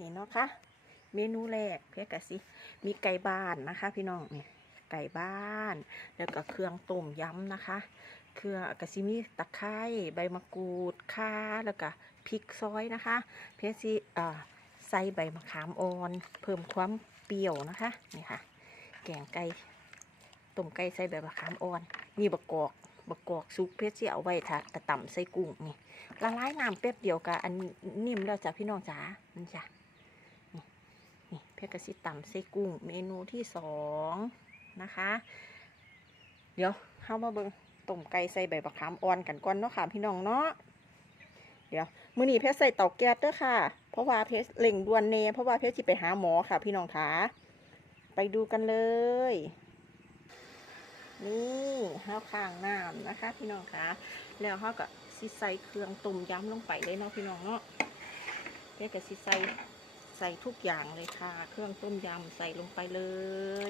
นี่เนาะค่ะเมนูแรกเพื่อกะสิมีไก่บ้านนะคะ พี่น้องนี่ไก่บ้าน แล้วก็เครื่องต้มยำนะคะ เครื่องกะสิมีตะไคร้ใบมะกรูดข่าแล้วก็พริกซอยนะคะ เพื่อสิอ่าใส่ใบมะขามอ่อน เพิ่มความเปรี้ยวนะคะนี่ค่ะ แกงไก่ต้มไก่ใส่ใบมะขามอ่อนนี่บะกอกบะกอกซุปเพื่อสิเอาไว้ถ้าตะต่ำใส่กุ้งนี่ละลายน้ำแป๊บเดียวกะอันนิ่มแล้วจ้ะพี่น้องจ๋ามันจ้ะ เพชรกระซิต่ำไส้กุ้ง เมนูที่สองนะคะ เดี๋ยวเข้ามาเบิงต้มไก่ใส่ใบบักขามอ่อนกันก่อนเนาะค่ะพี่น้องเนาะเดี๋ยวมื้อนี้เพชรใส่เตาแก๊สเด้อค่ะ เพราะว่าเพชรเล่งด่วนเนเพราะว่าเพชรจะไปหาหมอค่ะ พี่น้องคะไปดูกันเลย นี่ข้าวข้างน้ำนะคะ พี่น้องคะแล้วเขาก็สิใส่เครื่องต้มยำลงไปเลยเนาะพี่น้องเนาะเพชรก็สิใส่ ใส่ทุกอย่างเลยค่ะ เครื่องต้มยำใส่ลงไปเล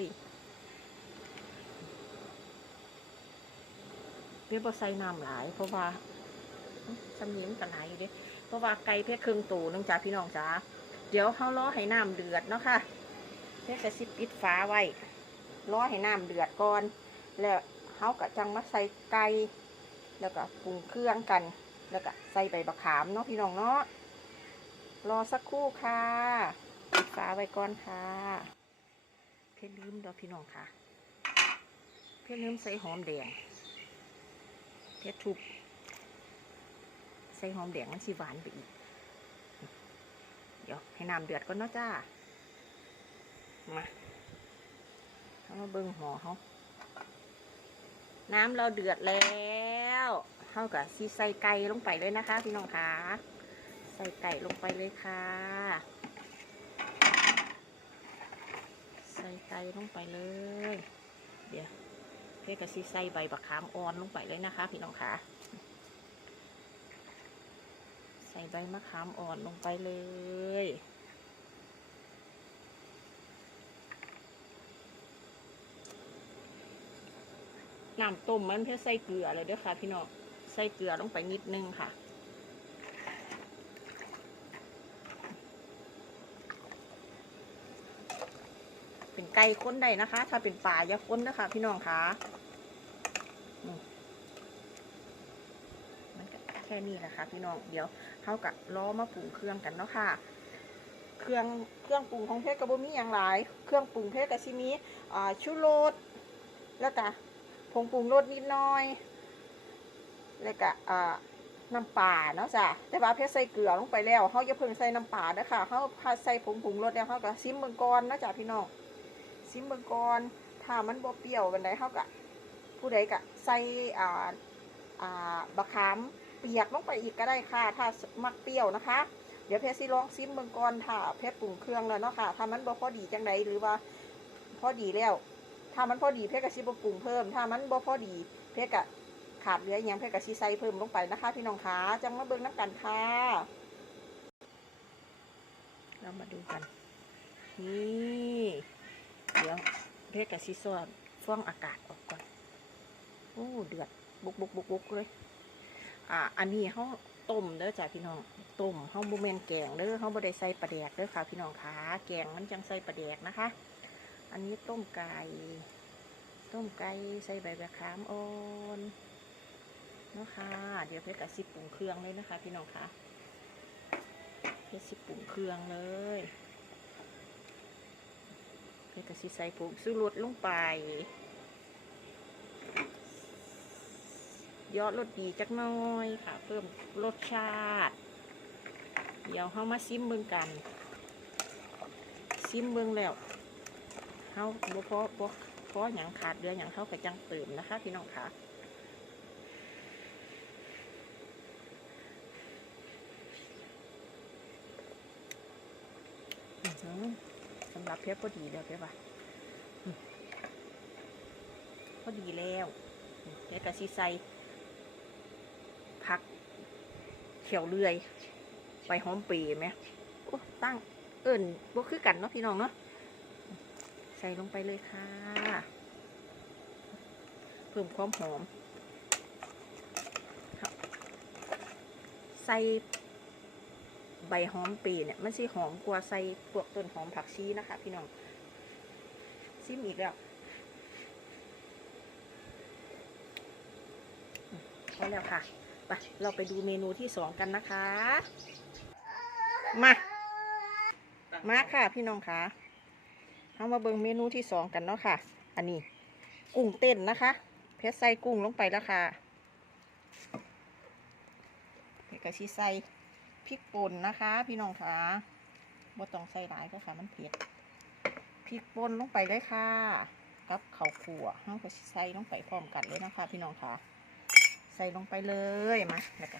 ย เพื่อบใส่น้ำหลาย เพราะว่าสำเนียงกันหลายอยู่เด้เพราะว่าไก่เพชรเครื่องตูนึงจ้าพี่น้องจ้าเดี๋ยวเขาล้อให้น้ำเดือดเนาะค่ะเพชรจะสิปิดฟ้าไว้ล้อให้น้ำเดือดก่อน แล้วเขาก็จังมาใส่ไก่แล้วก็ปรุงเครื่องกัน แล้วก็ใส่ใบบักขามเนาะพี่น้องเนาะ รอสักครู่ค่ะปิดฝาไว้ก่อนค่ะ เพชรลืมดอกพี่น้องค่ะ เพชรลืมใส่หอมแดงเพชรทุบใส่หอมแดงมันสิหวานไปอีก เดี๋ยวให้น้ำเดือดก่อนเนาะจ้า มาเอามาเบิ่งหมอเขาน้ำเราเดือดแล้วเท่ากับซีใส่ไก่ลงไปเลยนะคะ พี่น้องค่ะ ส่ไก่ลงไปเลยค่ะ ใส่ไก่ลงไปเลย เดี๋ยวเพื่อกระซีใส่ใบบักขามอ่อนลงไปเลยนะคะ พี่น้องค่ะใส่ใบมะขามอ่อนลงไปเลย น้ำต้มมันเพื่อใส่เกลือเลยเด้วยค่ะ พี่น้อง ใส่เกลือลงไปนิดนึงค่ะ เป็น ไก่ค้นได้นะคะ ถ้าเป็นป่าอย่าค้นนะคะ พี่น้องคะมันก็แค่นี้แหละค่ะพี่น้อง เดี๋ยวเขากับล้อมาปรุงเครื่องกันเนาะค่ะ เครื่องเครื่องปรุงของเพชรกระบุมีอย่างไรเครื่องปรุงเพชรกระชิมีชูรสแล้วก็ผงปรุงรสนิดหน้อย แล้วก็น้ำปลาเนาะจ้ะ แต่ว่าเพชรใส่เกลือลงไปแล้วเขาจะเพิ่งใส่น้ำปลาเด้อค่ะเขาพาใส่ผงปรุงรสแล้วเขาก็ซิมเมืองก่อนเนาะจ้ะพี่น้อง ซิมเบิงก่อนถ้ามันบ่เปรี้ยววันใดเฮากะผู้ใดกะใส่อ่าอ่าบะขามเปียกลงไปอีกก็ได้ค่ะ ถ้ามักเปรี้ยวนะคะ เดี๋ยวเพชรสิลองซิมเบิงก่อนถ้าเพชรปรุงเครื่องแล้วเนาะค่ะถ้ามันบ่พอดีจังใดหรือว่าพอดีแล้ว ถ้ามันพอดีเพชรก็สิบ่ปรุงเพิ่ม ถ้ามันบ่พอดีเพชรก็ขาดเหลืออหยังเพชรก็สิใส่เพิ่มลงไปนะคะ พี่น้องคะจังมาเบิ่งน้ำกันค่ะเรามาดูกัน นี่ เดี๋ยวเพชรกับซีซอนฟ้องอากาศออกก่อนโอ้เดือดบุกบุกบุกบุกเลย อ่า อันนี้เขาต้มเด้อจ้ะพี่น้องต้มเขาบุเมนแกงเด้อเขาบ่ได้ใส่ปลาแดกเด้อค่ะพี่น้องขาแกงมันจังใส่ปลาแดกนะคะ อันนี้ต้มไก่ต้มไก่ใส่ใบมะขามอ่อนนาะคะเดี๋ยวเพชรกับสิปรุงเครื่องเลยนะคะ พี่น้องคะเพชรสิปรุงเครื่องเลย เพชรกสิใส่ผงสูรสลงไปยอดรสดีจักน้อยค่ะ เพิ่มรสชาติ เดี๋ยวเขามาซิมเบิ่งกัน ซิมเบิ่งแล้วเขาบ่พอบ่พออย่างขาดเรืออย่างเขาก็จังเติมนะคะ พี่น้องค่ะอือ สำหรับเพชรพอดีแล้วเพชรว่าพอดีแล้วเพชรกะซีใส่ผักเขียวเลื่อยไปหอมปีไหมโอ้ตั้งเอิญบ่คือกันเนาะพี่น้องเนาะใส่ลงไปเลยค่ะ เพิ่มความหอมใส่ ใบหอมปีเนี่ยมันสิหอมกว่าใส่พวกต้นหอมผักชีนะคะ พี่น้องซิมอีกแล้วอืมพอแล้วค่ะไปเราไปดูเมนูที่สองกันนะคะ มามาค่ะพี่น้องค่ะเอามาเบิ่งเมนูที่สองกันเนาะค่ะ อันนี้ กุ้งเต้นนะคะเพชรใส่กุ้งลงไปแล้วค่ะเพชรกะชิใส่ พริกป่นนะคะ พี่น้องค่ะบ่ต้องใส่หลายก็ค่ะมันเผ็ดพริกป่นลงไปเลยค่ะ กับข้าวคั่วเฮาก็ใส่ลงไปพร้อมกันเลยนะคะ พี่น้องค่ะ ใส่ลงไปเลยมาแล้วก็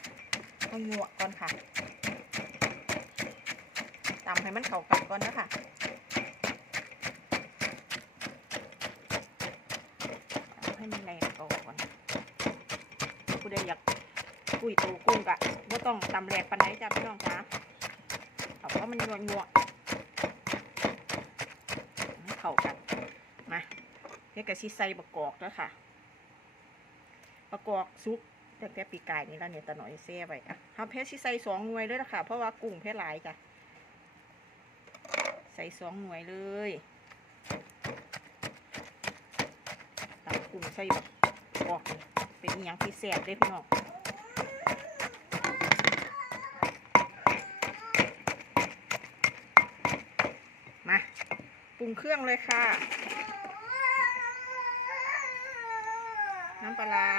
เอาหยวกก่อนค่ะตำให้มันเข้ากันก่อนนะคะ เอาให้มันแรงก่อนผู้ใดอยาก กุยตูกุ้งกะว่ต้องตำแหลกปานไหนจ้าพี่น้องจ้าเอาเพรามันนัวนัวๆเข้ากันมาเฮ็ดกะชิใส่บะกอกแล้วค่ะบะกอกซุปแต่แต่ปีกายนี่แล้วเนี่ยตะหน่อยเซ่ไว้อะทำเพชรชิใส่สองหน่วยเลยนะคะเพราะว่ากุ้งเพชรหลายจ้ะใส่สองหน่วยเลยตำกุ้งใส่แบบออกเป็นอหย่างที่แซ่บเลยพี่น้องมาปรุ งเครื่องเลยค่ะ น้ำปลาร้า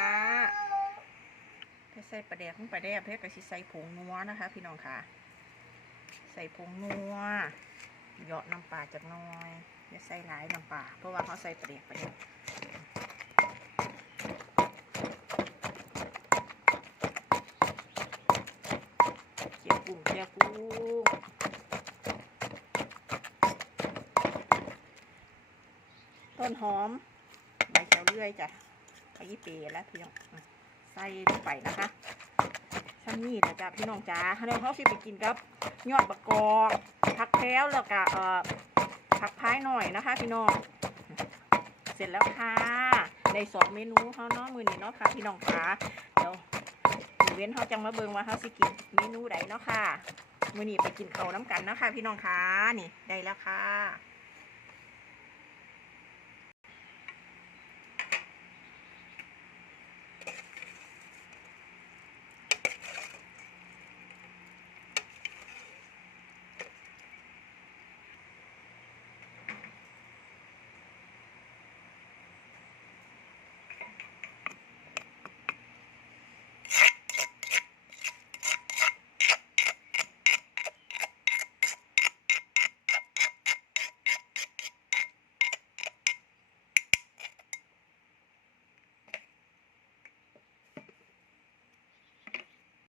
ใส่ปลาแดกลงไปได้เพื่อกระชิใส่ผงนัวนะคะ พี่น้องค่ะ ใส่ผงนัวเหยาะน้ำปลาจากน้อยอย่าใส่หลายน้ำปลาเพราะว่าเขาใส่ปลาแดกไปลาแดกยวกุ้งเจียวกุ้ง ต้นหอม ใบเขียวเลื่อยจ้ะขยี้เปรย์แล้วพี่น้องอ่ใส่ลงไปนะคะชั้นนี้นะจ๊ะพี่น้องจ้าเดี๋ยวเขาสิไปกินกับยอดบะกอกผักแพรวแล้วก็เอ่อผักพายหน่อยนะคะ พี่น้อง เสร็จแล้วค่ะได้สองเมนูเขาเนาะมือนี้เนาะค่ะพี่น้องค่ะเดี๋ยวเว้นเขาจังมาเบิงว่าเขาสิกินเมนูใดเนาะค่ะมือนี้ไปกินเขาน้ำกันเนาะค่ะพี่น้องค่ะนี่ได้แล้วค่ะ